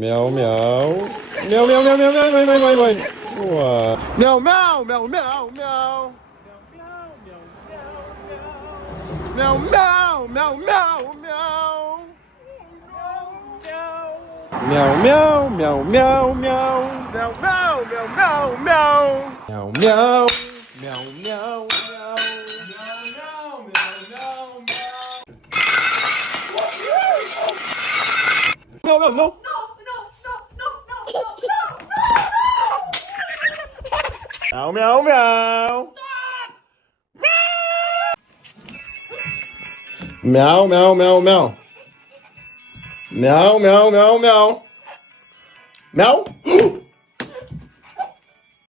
Meow meow. Meow meow meow meow meow meow meow meow. Wow. Meow meow meow meow meow. Meow meow meow meow meow. Meow meow meow meow meow. Meow meow meow meow meow. Meow meow meow meow meow. No, no, no. Meow, meow, meow. Meow, meow, meow, meow. Meow, meow, meow, meow. Meow.